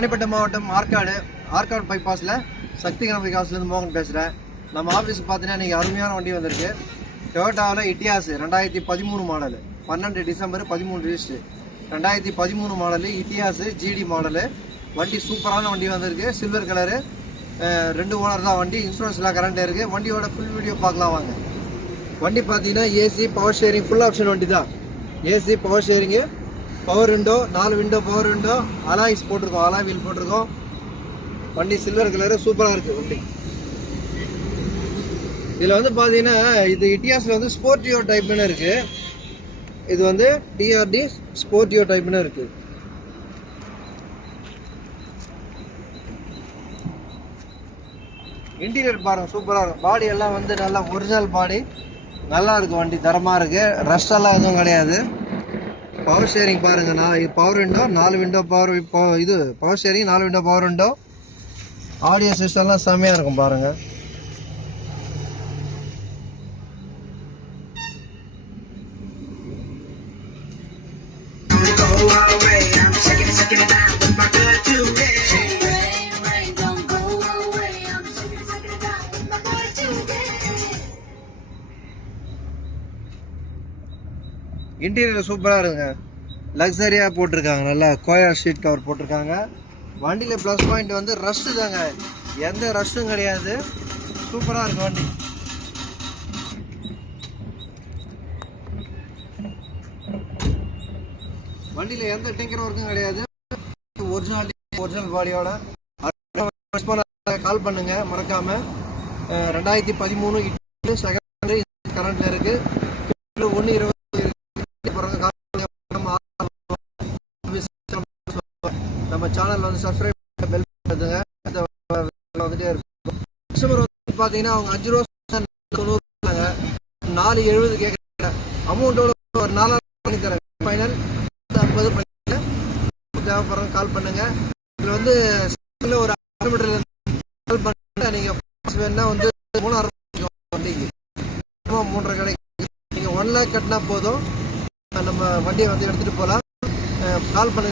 ராணிப்பேட்டை மாவட்டம் ஆற்காடு பைபாஸில் சக்திகரம் பைபாஸ்லேருந்து மோகன் பேசுகிறேன். நம்ம ஆஃபீஸுக்கு பார்த்தீங்கன்னா இன்றைக்கி அருமையான வண்டி வந்திருக்கு. டொயோட்டாவில் Etios 2013 model, 12 December 13 register, 2013 model Etios GD model. வண்டி சூப்பரான வண்டி வந்திருக்கு. சில்வர் கலரு, 2 ஓனர் தான் வண்டி. இன்சூரன்ஸ்லாம் கரண்ட் இருக்குது. வண்டியோட ஃபுல் வீடியோ பார்க்கலாம் வாங்க. வண்டி பார்த்தீங்கன்னா AC, power sharing, full option வண்டி தான். AC, power sharing, power window, 4 window power window, alloys போட்டிருக்கோம், அலாய் வீல் போட்டிருக்கோம். வண்டி சில்வர் கலரு சூப்பராக இருக்குது வண்டி. இதில் வந்து பார்த்தீங்கன்னா இது இட்டியாஸில் வந்து ஸ்போர்ட்டியோ டைப்னு இருக்குது. இது வந்து டிஆர்டி ஸ்போர்ட்டியோ டைப்னு இருக்குது. இன்டீரியர் பாருங்கள், சூப்பராக இருக்கும். பாடி எல்லாம் வந்து நல்லா ஒரிஜினல் பாடி, நல்லா இருக்குது. வண்டி தரமாக இருக்குது. ரஸ்ட் எல்லாம் எதுவும் கிடையாது. பவர் ஷேரிங் பாருங்க, பவர் விண்டோ, 4 விண்டோ பவர், இது power steering, 4 window power window. Audio சிஸ்டம்லாம் செம்மையாக இருக்கும் பாருங்க. இன்டீரியர் சூப்பராக இருக்குங்க. லக்ஸரியாக போட்டிருக்காங்க. நல்லா கோயா ஷீட் கவர் போட்டிருக்காங்க. வண்டியில் ப்ளஸ் பாயிண்ட் வந்து ரஷ்ட்டு தாங்க, எந்த ரஷ்ட்டும் கிடையாது. சூப்பராக இருக்கு வண்டி. வண்டியில் எந்த டிங்கர் ஒர்க்கும் கிடையாது. ஒரிஜினல் பாடியோட. கால் பண்ணுங்க மறக்காம. 2013 செகண்ட் கரண்ட்ல இருக்கு. 120 நம்ம சேனல் வந்து சப்ஸ்கிரைப் பெல் பண்ணுங்க. வந்துட்டே இருக்கும். கஸ்டமர் வந்து பார்த்தீங்கன்னா அவங்க 5 ரூபா 90 470 கேட்குறாங்க. அமௌண்ட்டோட ஒரு 4000 பண்ணி தரேன். ஃபைனல் 50 பண்ணி தேவைப்படுறவங்க கால் பண்ணுங்க. இதில் வந்து ஒரு 100 மீட்டர் கால் பண்ணுங்க. நீங்கள் வேணா வந்து 3000 வண்டிக்கு 3.5 கிடைக்கும். நீங்கள் 1 லேக் கட்டினா போதும், நம்ம வண்டியை வந்து எடுத்துகிட்டு போகலாம். கால் பண்ணுங்க.